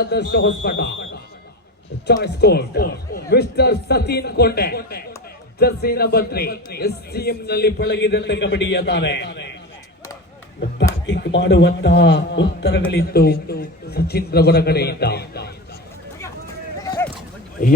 ಆದರ್ಶ Hosamath. Choice code mister Sachin Konde, jersey number 3. STM ನಲ್ಲಿ ಪಳಗಿದಂತ ಕಬಡ್ಡಿಯ ತಾರೆ. Backing ಮಾಡುವಂತಹ ಉತ್ತರಗಳಿತ್ತು ಸಚಿನ್ ರವರ ಕಡೆಯಿಂದ.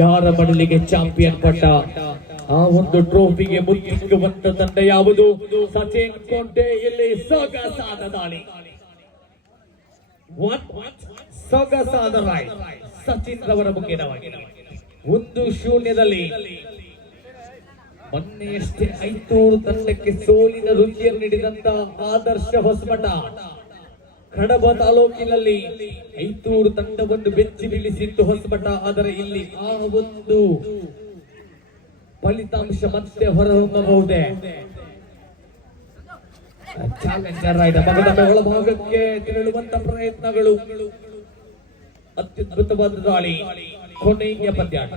ಯಾರ ಮಡಲಿಗೆ ಚಾಂಪಿಯನ್ ಪಟ್ಟ, ಆ ಒಂದು ಟ್ರೋಫಿಗೆ ಮುತ್ತಿಕ್ಕುವಂತ ತಂಡ ಯಾವುದು? ಸಚಿನ್ ಕೊಂಡೆ. ಇಲ್ಲಿ ಸೊಗಸಾದ ದಾಳಿ, ಸೊಗಸಾದ ರಾಯ್ ಸಚಿನ್ ರವರ ಮುಖ್ಯವಾಗಿ 1-0 ಮೊನ್ನೆಯಷ್ಟೇ ಐತೂರು ತಂಡಕ್ಕೆ ಸೋಲಿನ ರುಚಿಯನ್ನು ನೀಡಿದಂತ ಆದರ್ಶ ಹೊಸಮಠ ಕಡಬ ತಾಲೂಕಿನಲ್ಲಿ ಐತೂರು ತಂಡವನ್ನು ಬೆಚ್ಚಿ ಬೀಳಿಸಿತ್ತು ಹೊಸಮಠ. ಆದರೆ ಇಲ್ಲಿ ಆ ಒಂದು ಫಲಿತಾಂಶ ಮತ್ತೆ ಹೊರಹೊಮ್ಮಬಹುದೇ? ಚಾಲೆಂಜರ್ ರೈಡ್ ಮಗದೊಮ್ಮೆ ಒಳಭಾಗಕ್ಕೆ ತೆರಳುವಂತ ಪ್ರಯತ್ನಗಳು. ಅತ್ಯದ್ಭುತವಾದ ದಾಳಿ. ಕೊನೆಯ ಪಂದ್ಯಾಟ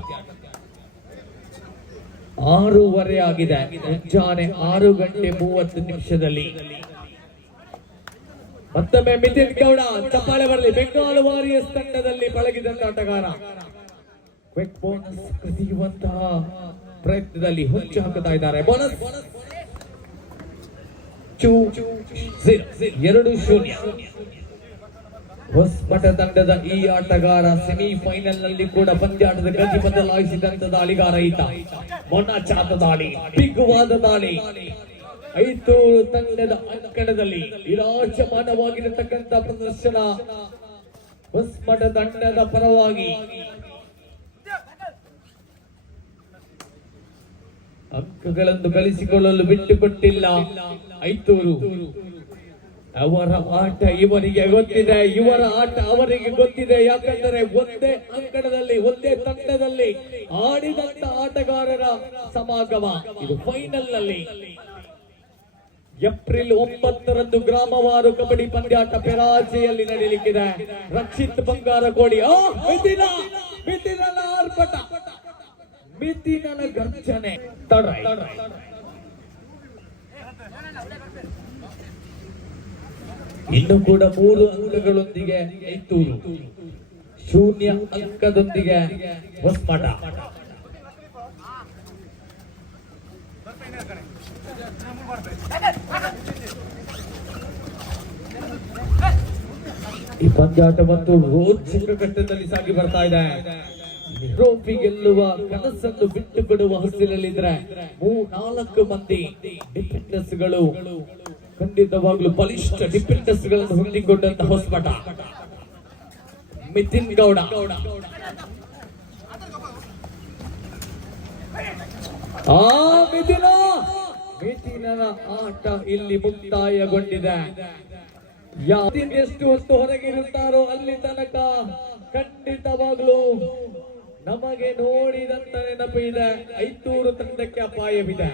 6:30 ಆಗಿದೆ. ಮುಂಜಾನೆ 6:30 ಮತ್ತೊಮ್ಮೆ ಮಿಥಿನ್ ಗೌಡ ಚಪ್ಪಾಳೆ ಬರಲಿ. ಬೆಂಗಾಲ್ ವಾರಿಯರ್ಸ್ ತಂಡದಲ್ಲಿ ಪಳಗಿದಂತ ಆಟಗಾರ ಕ್ವಿಕ್ ಬೋನಸ್ ಕದಿಯುವಂತಹ ಪ್ರಯತ್ನದಲ್ಲಿ ಹೊಚ್ಚು ಹಾಕುತ್ತಾ ಇದ್ದಾರೆ. ಬೋನಸ್ 2-0 ಹೊಸಮಠ ತಂಡದ ಈ ಆಟಗಾರ ಸೆಮಿಫೈನಲ್ ನಲ್ಲಿ ಕೂಡ ಪಂದ್ಯಾಟದ ಗತಿ ಬದಲಾಯಿಸಿದಂತ ದಾಳಿಗಾರ ಈತ. ಮೊನಚಾದ ದಾಳಿ, ಬಿಗುವಾದ ದಾಳಿ. ಐತೂರು ತಂಡದ ಅಂಕಣದಲ್ಲಿ ವಿರಾಜಮಾನವಾಗಿರತಕ್ಕಂತ ಪ್ರದರ್ಶನ ಹೊಸಮಠ ತಂಡದ ಪರವಾಗಿ. ಅಂಕಗಳನ್ನು ಗಳಿಸಿಕೊಳ್ಳಲು ಬಿಟ್ಟುಕೊಟ್ಟಿಲ್ಲ ಐತೂರು. ಅವರ ಆಟ ಇವರಿಗೆ ಗೊತ್ತಿದೆ, ಇವರ ಆಟ ಅವರಿಗೆ ಗೊತ್ತಿದೆ. ಯಾಕಂದರೆ ಒಂದೇ ಅಂಕಣದಲ್ಲಿ ಒಂದೇ ತಂಡದಲ್ಲಿ ಆಡಿದಂತ ಆಟಗಾರರ ಸಮಾಗಮ. ಇದು ಫೈನಲ್ ನಲ್ಲಿ ಏಪ್ರಿಲ್ 9 ಗ್ರಾಮವಾರು ಕಬಡ್ಡಿ ಪಂದ್ಯಾಟ ಪೆರಾಜೆಯಲ್ಲಿ ನಡೆಯಲಿಕ್ಕಿದೆ. ರಕ್ಷಿತ್ ಬಂಗಾರಕೋಡಿ, ಮಿಥಿನನ ಆರ್ಭಟ, ಮಿಥಿನನ ಗರ್ಜನೆ. ಇನ್ನು ಕೂಡ 3 ಅಂಕಗಳೊಂದಿಗೆ ಐತೂರು, 0 ಅಂಕದೊಂದಿಗೆ ಹೊಸಮಠ. ಈ ಪಂದ್ಯಾಟ ಮತ್ತು ರೋಚಕ ಘಟ್ಟದಲ್ಲಿ ಸಾಗಿ ಬರ್ತಾ ಇದೆ. ಟ್ರೋಫಿ ಗೆಲ್ಲುವ ಕನಸನ್ನು ಬಿಟ್ಟುಕೊಡುವ ಹೊಸಲಿದ್ರೆ 3-4 ಮಂದಿ ಡಿಫೆಂಡರ್ಸ್ ಗಳು ಖಂಡಿತವಾಗ್ಲೂ ಬಲಿಷ್ಠ ಡಿಫೆಂಡರ್ಸ್ ಗಳನ್ನು ಹೊಂದಿಕೊಂಡಂತ ಹೊಸಮಠ. ಮಿಥಿನ್ ಗೌಡ, ಮಿಥಿನನ ಆಟ ಇಲ್ಲಿ ಮುಕ್ತಾಯಗೊಂಡಿದೆ. ಎಷ್ಟು ಹೊತ್ತು ಹೊರಗೆ ಇರುತ್ತಾರೋ ಅಲ್ಲಿ ತನಕ ಖಂಡಿತವಾಗ್ಲೂ ನಮಗೆ ನೋಡಿದಂತ ನೆನಪು ಇದೆ. ಐತೂರು ತಂಡಕ್ಕೆ ಅಪಾಯವಿದೆ,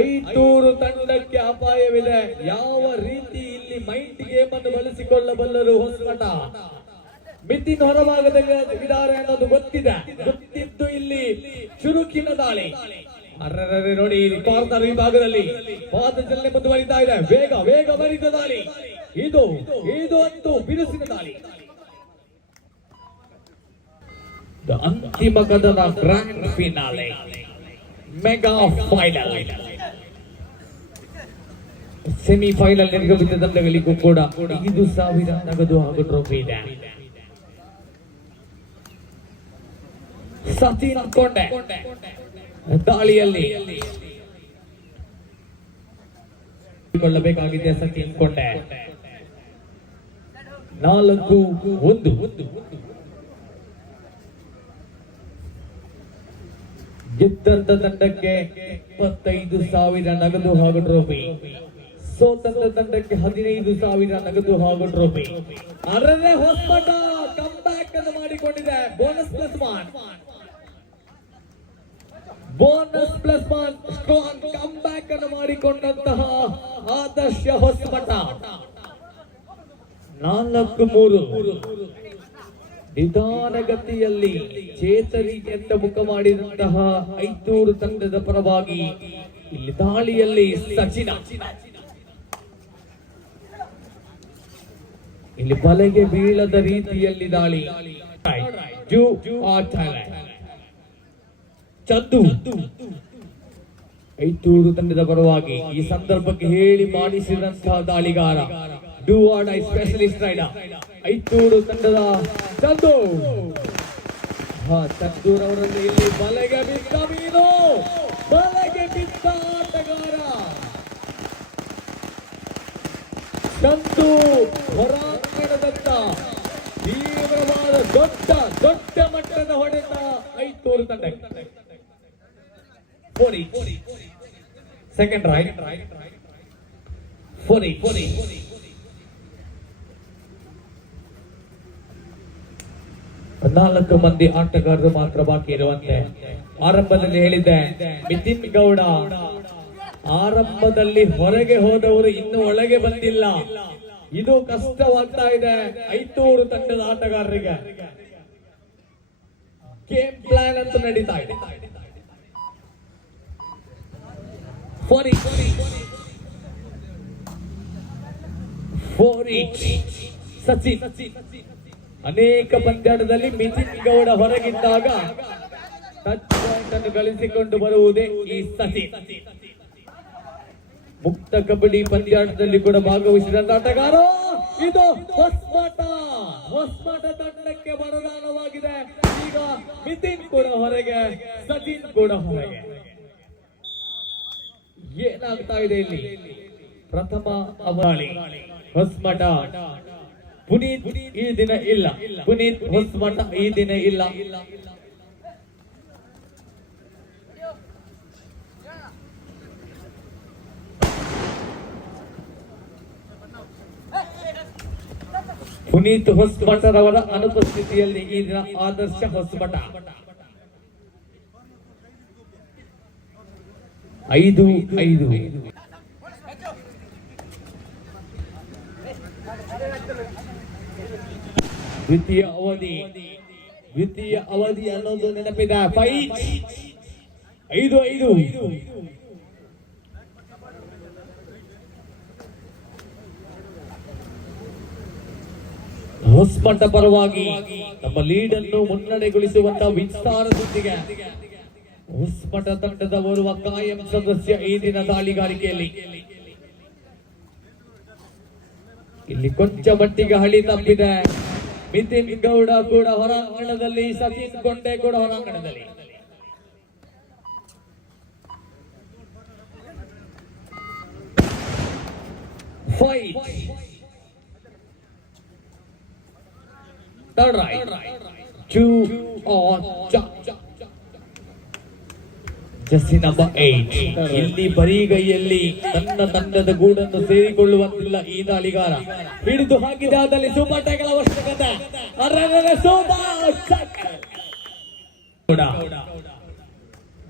ಐತೂರು ತಂಡಕ್ಕೆ ಅಪಾಯವಿದೆ. ಯಾವ ರೀತಿ ಇಲ್ಲಿ ಮೈಂಡ್ ಗೇಮ್ ಅನ್ನು ಬಳಸಿಕೊಳ್ಳಬಲ್ಲರು ಹೊಸಮಠ. ಮಿಥಿನ್ ಹೊರಭಾಗದಲ್ಲಿ ಇದ್ದಾರೆ ಅನ್ನೋದು ಗೊತ್ತಿದೆ, ಗೊತ್ತಿದ್ದು ಇಲ್ಲಿ ಚುರುಕಿನ ದಾಳಿ. ಅರ್ರರೆ ನೋಡಿ, ಕಾರ್ನರ್ ವಿಭಾಗದಲ್ಲಿ ಪಾದಚಲನೆ ಮುಂದುವರಿತಾ ಇದೆ. ವೇಗ ವೇಗ ಬರಿದ ದಾಳಿ. ಇದು ಅಂತೂ ಬಿರುಸಿನ ದಾಳಿ. ಅಂತಿಮ ಕದನ, grand finale, mega final. Semifinal ನಿರ್ಗಮಿತ ತಂಡಗಳಿಗೂ ಕೂಡ 5,000 ನಗದು ಹಾಗೂ ಟ್ರೋಫಿ ಇದೆ. ಸಚಿನ್ ಕೊಂಡೆ ದಾಳಿಯಲ್ಲಿ ಕೊಳ್ಳಬೇಕಾಗಿದೆ. ಸಚಿನ್ ಕೊಂಡೆ 4-1 ಗೆದ್ದಂತ ತಂಡಕ್ಕೆ 25,000 ನಗದು ಹಾಗೂ ಟ್ರೋಫಿ. ಸೋತಂತ ತಂಡಕ್ಕೆ 15,000 ನಗದು ಹಾಗೂ ಟ್ರೋಫಿ. ಅದರಲ್ಲೇ ಹೊಸಮಠ ಕಮ್ ಬ್ಯಾಕ್ ಅನ್ನು ಮಾಡಿಕೊಂಡಿದೆ. Bonus plus one strong come back ಅನ್ನು ಮಾಡಿಕೊಂಡಂತಹ ಆದರ್ಶ ಹೊಸಮಠ 4-3 ನಿಧಾನಗತಿಯಲ್ಲಿ ಚೇತರಿಕೆಯತ್ತ ಮುಖ ಮಾಡಿದಂತಹ ಐತೂರು ತಂಡದ ಪರವಾಗಿ ಇಲ್ಲಿ ದಾಳಿಯಲ್ಲಿ ಸಚಿನ ಇಲ್ಲಿ ಬಲೆಗೆ ಬೀಳದ ರೀತಿಯಲ್ಲಿ ದಾಳಿ. ಚಂದು ಐತೂರು ತಂಡದ ಪರವಾಗಿ ಈ ಸಂದರ್ಭಕ್ಕೆ ಹೇಳಿ ಮಾಡಿಸಿದಂತಹ ದಾಳಿಗಾರ, do or die specialist raider Aithur ತಂಡದ ಚಂದು. ಚಂದೂರವರಲ್ಲಿ ಇಲ್ಲಿ ಬಲೆಗೆ ಬಿದ್ದ ಮೀನು, ಬಲೆಗೆ ಬಿದ್ದ ಆಟಗಾರ ಚಂದು. ಹೊರಾಂಗಣದತ್ತ ತೀವ್ರವಾದ ದೊಡ್ಡ ಮಟ್ಟದ ಹೊಡೆತ ಐತೂರು ತಂಡ. ಸೆಕೆಂಡ್ ರೈಟ್ 14 ಮಂದಿ ಆಟಗಾರರು ಮಾತ್ರ ಬಾಕಿ ಇರುವಂತೆ. ಆರಂಭದಲ್ಲಿ ಹೇಳಿದ್ದೆ ಮಿತಿನ್ ಗೌಡ, ಆರಂಭದಲ್ಲಿ ಹೊರಗೆ ಹೋದವರು ಇನ್ನು ಒಳಗೆ ಬಂದಿಲ್ಲ. ಇದು ಕಷ್ಟವಾಗ್ತಾ ಇದೆ ಐತೂರು ತಂಡದ ಆಟಗಾರರಿಗೆ. ಗೇಮ್ ಪ್ಲಾನ್ ಅಂತ ನಡೀತಾ ಇದೆ. ಸಚಿನ್ ಅನೇಕ ಪಂದ್ಯಾಟದಲ್ಲಿ ಮಿತಿನ್ ಗೌಡ ಹೊರಗಿದ್ದಾಗ ಟಚ್ ಪಾಯಿಂಟ್ ಅನ್ನು ಗಳಿಸಿಕೊಂಡು ಬರುವುದೇ ಈ ಸಚಿನ್. ಮುಕ್ತ ಕಬಡ್ಡಿ ಪಂದ್ಯಾಟದಲ್ಲಿ ಕೂಡ ಭಾಗವಹಿಸಿದ ಆಟಗಾರ. ಇದು ಹೊಸಮಠ ತಂಡಕ್ಕೆ ವರದಾನವಾಗಿದೆ. ಈಗ ಮಿತಿನ್ ಕೂಡ ಹೊರಗೆ, ಸಚಿನ್ ಕೂಡ ಹೊರಗೆ. ಏನಾಗ್ತಾ ಇದೆ ಇಲ್ಲಿ? ಪ್ರಥಮ ಅವಳಿ ಹೊಸಮಠ. ಪುನೀತ್ ಈ ದಿನ ಇಲ್ಲ, ಪುನೀತ್ ಹೊಸಮಠ ಈ ದಿನ ಇಲ್ಲ. ಪುನೀತ್ ಹೊಸಮಠರವರ ಅನುಪಸ್ಥಿತಿಯಲ್ಲಿ ಈ ದಿನ ಆದರ್ಶ ಹೊಸಮಠ. 5-5 ದ್ವಿತೀಯ ಅವಧಿ ಅನ್ನೋದು ನೆನಪಿದ. 5-5 ಹೊಸಮಠ ಪರವಾಗಿ ತಮ್ಮ ಲೀಡ್ ಅನ್ನು ಮುನ್ನಡೆಗೊಳಿಸುವಂತಹ ವಿಸ್ತಾರದೊಂದಿಗೆ ಹೊಸಮಠ ತಂಡದ ಓರ್ವ ಕಾಯಂ ಸದಸ್ಯ ಈ ದಿನ ದಾಳಿಗಾರಿಕೆಯಲ್ಲಿ. ಇಲ್ಲಿ ಕೊಂಚ ಮಟ್ಟಿಗೆ ಹಳಿ ತಪ್ಪಿದೆ. ಮಿತಿನ್ ಗೌಡ ಕೂಡ ಹೊರಾಂಗಣದಲ್ಲಿ, ಸಚಿನ್ ಕೊಂಡೆ ಕೂಡ ಹೊರಾಂಗಣದಲ್ಲಿ. Third right, 2 on ಜಸ್ಸಿ ನಂಬರ್ 8. ಇಲ್ಲಿ ಬರಿಗೈಯಲ್ಲಿ ತನ್ನ ತಂಡದ ಗೂಡನ್ನು ಸೇರಿಕೊಳ್ಳುವಂತಿಲ್ಲ ಈ ದಾಳಿಗಾರ. ಹಿಡಿದು ಹಾಕಿದಾದಲ್ಲಿ ಸೂಪರ್ ಟ್ಯಾಕಲ್ ಅವಶ್ಯಕತೆ.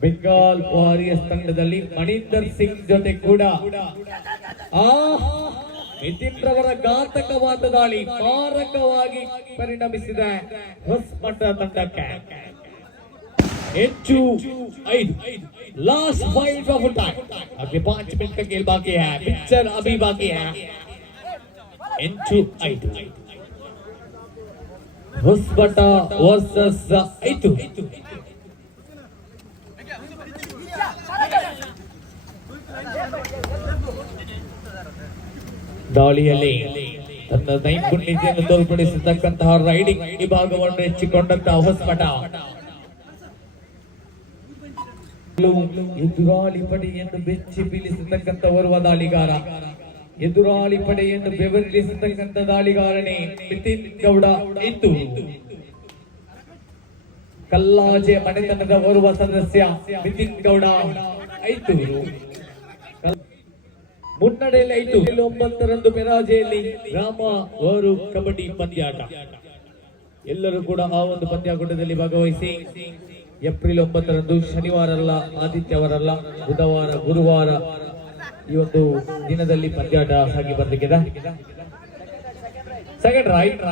ಬೆಂಗಾಲ್ ವಾರಿಯರ್ಸ್ ತಂಡದಲ್ಲಿ ಮಣಿಂದರ್ ಸಿಂಗ್ ಜೊತೆ ಕೂಡ ಮಿತಿನ್ ರವರ ಘಾತಕವಾದ ದಾಳಿ ಮಾರಕವಾಗಿ ಪರಿಣಮಿಸಿದೆ ಹೊಸಮಠ ತಂಡಕ್ಕೆ. 5 लास्ट 5 का फुल टाइम. अभी 5 मिनट का खेल बाकी है. पिक्चर अभी बाकी है. 5 ಹೊಸಮಠ ವರ್ಸಸ್ 5. ದಾಳಿಯಲ್ಲಿ ತನ್ನ ನೈಪುಣ್ಯತೆಯನ್ನು ತೋರ್ಪಡಿಸತಕ್ಕಂತಹ ರೈಡಿಂಗ್ ವಿಭಾಗವನ್ನು ಹೆಚ್ಚಿಕೊಂಡಂತಹ ಹೊಸಮಠ ಎದುರಾಳಿ ಪಡೆಯನ್ನು ಬೆಚ್ಚಿ ಬೀಳಿಸತಕ್ಕಂಥ ಓರ್ವ ದಾಳಿಗಾರ. ಎದುರಾಳಿ ಪಡೆಯನ್ನು ಬೆವರಿಳಿಸತಕ್ಕಂಥ ದಾಳಿಗಾರನೇ ಮಿತಿನ್ ಗೌಡ. ಇತ್ತು ಕಲ್ಲಾಜೆ ಮನೆತನದ ಓರ್ವ ಸದಸ್ಯ ಮಿತಿನ್ ಗೌಡ. 5 ಮುನ್ನಡೆಯಲ್ಲಿ 5 9ರಂದು ಪೆರಾಜೆಯಲ್ಲಿ ರಾಮ ಅವರು ಕಬಡ್ಡಿ ಪಂದ್ಯಾಟ. ಎಲ್ಲರೂ ಕೂಡ ಆ ಒಂದು ಪಂದ್ಯಾಟದಲ್ಲಿ ಭಾಗವಹಿಸಿ ಏಪ್ರಿಲ್ 9ರಂದು ಶನಿವಾರ ಅಲ್ಲ, ಆದಿತ್ಯವಾರಲ್ಲ, ಬುಧವಾರ, ಗುರುವಾರ ಈ ಒಂದು ದಿನದಲ್ಲಿ ಪಂದ್ಯಾಟ ಆಗಿ ಬರ್ಲಿಕ್ಕಿದೆ. ಸೆಕೆಂಡ್ ರೈಟ್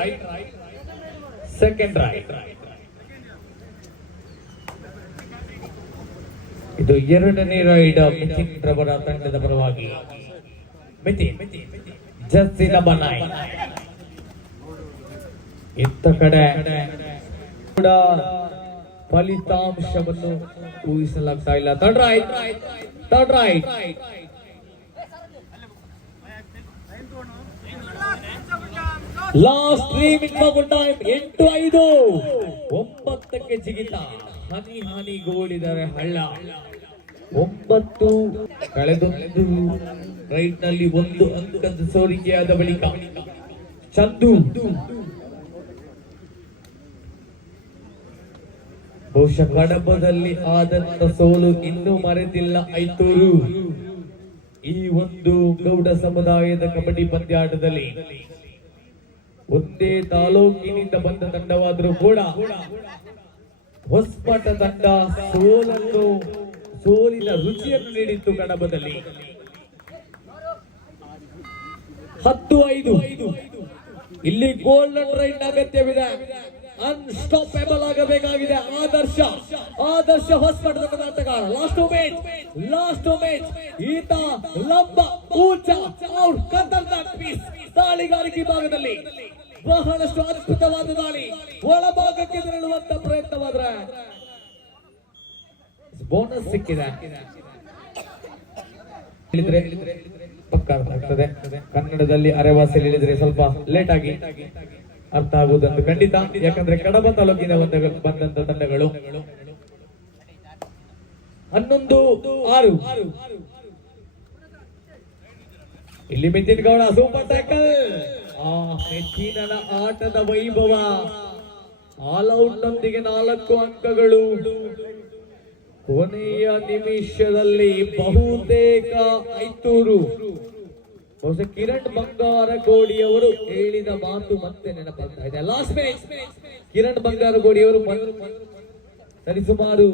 ಇದು 2ನೇ ರೈಡ್ ಮಿತಿನ್ ರವರ ತಂಡದ ಪರವಾಗಿ. ಮಿತಿನ್ ಜರ್ಸಿ ನಂಬರ್ 9. ಇತ್ತ ಕಡೆ ಕೂಡ ಫಲಿತಾಂಶವನ್ನು ಊಹಿಸಲಾಗ್ತಾ ಇಲ್ಲ. Third right last 3 minute time 8-5 9ಕ್ಕೆ ಜಿಗಿತ ಹನಿ ಗೋಳಿದರೆ ಹಳ್ಳ 9 ಕಳೆದೊಂದು ರೈಟ್ ನಲ್ಲಿ 1 ಅಂಕದ ಸೋರಿಕೆಯಾದ ಬಳಿಕ ಚಂದು ಬಹುಶಃ ಕಡಬದಲ್ಲಿ ಆದಂತ ಸೋಲು ಇನ್ನೂ ಮರೆತಿಲ್ಲ ಐತೂರು. ಈ ಒಂದು ಗೌಡ ಸಮುದಾಯದ ಕಬಡ್ಡಿ ಪಂದ್ಯಾಟದಲ್ಲಿ ಒಂದೇ ತಾಲೂಕಿನಿಂದ ಬಂದ ತಂಡವಾದರೂ ಕೂಡ ಹೊಸಮಠ ತಂಡ ಸೋಲಿನ ರುಚಿಯನ್ನು ನೀಡಿತ್ತು. ಕಡಬದಲ್ಲಿ 10-5 ಇಲ್ಲಿ ಗೋಲ್ಡನ್ ರೈಟ್ ಅಗತ್ಯವಿದೆ. ಅನ್ಸ್ಟಾಪೇಬಲ್ ಆಗಬೇಕಾಗಿದೆ. ಆದರ್ಶ ಹೊಸಮಠದ ಆಟಗಾರ. ಲಾಸ್ಟ್ ಮ್ಯಾಚ್ ಈತ ಲಂಬ ಊಚ ಔಟ್ ಖತರ್ನಾಕ್ ಪೀಸ್. ದಾಳಿಗಾರಿಕೆ ಭಾಗದಲ್ಲಿ ಬಹಳಷ್ಟು ಅದ್ಭುತವಾದ ದಾಳಿ. ಒಳಭಾಗಕ್ಕೆ ತೆರಳುವಂತ ಪ್ರಯತ್ನವಾದ್ರೆ ಬೋನಸ್ ಸಿಕ್ಕಿದೆ. ಹೇಳಿದ್ರೆ ಪಕ್ಕ ಆಗ್ತದೆ. ಕನ್ನಡದಲ್ಲಿ ಅರೆವಾಸಿ ಹೇಳಿದ್ರೆ ಸ್ವಲ್ಪ ಲೇಟ್ ಆಗಿ ಅರ್ಥ ಆಗುವುದಂತ ಖಂಡಿತ. ಯಾಕಂದ್ರೆ ಕಡಬ ತಾಲೂಕಿನ ಬಂದಂತ ತಂಡಗಳು 11-6 ಇಲ್ಲಿ ಮಿತಿನ್ ಗೌಡ ಸೂಪರ್ ಟ್ಯಾಕಲ್. ಮೆಚ್ಚಿನ ಆಟದ ವೈಭವ. ಆಲ್ ಔಟ್ ನೊಂದಿಗೆ 4 ಅಂಕಗಳು. ಕೊನೆಯ ನಿಮಿಷದಲ್ಲಿ ಬಹುತೇಕ ಐತೂರು ಬಹುಶಃ ಕಿರಣ್ ಬಂಗಾರಗೋಡಿಯವರು ಹೇಳಿದ ಮಾತು ಮತ್ತೆ ನೆನಪಾಗ್ತಾ ಇದೆ. ಲಾಸ್ಟ್ ಮ್ಯಾಚ್ ಕಿರಣ್ ಬಂಗಾರಗೋಡಿಯವರು ಸರಿಸುಮಾರು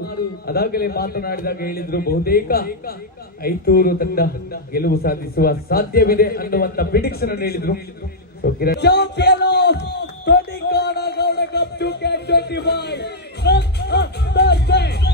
ಅದಾಗಲೇ ಮಾತನಾಡಿದಾಗ ಹೇಳಿದ್ರು ಬಹುತೇಕ ಐತೂರು ತಂಡ ಗೆಲುವು ಸಾಧಿಸುವ ಸಾಧ್ಯವಿದೆ ಅನ್ನುವಂತ ಪ್ರಿಡಿಕ್ಷನ್ ಅನ್ನು ಹೇಳಿದ್ರು. So Kiran champion of 20 Gowda cup 2K25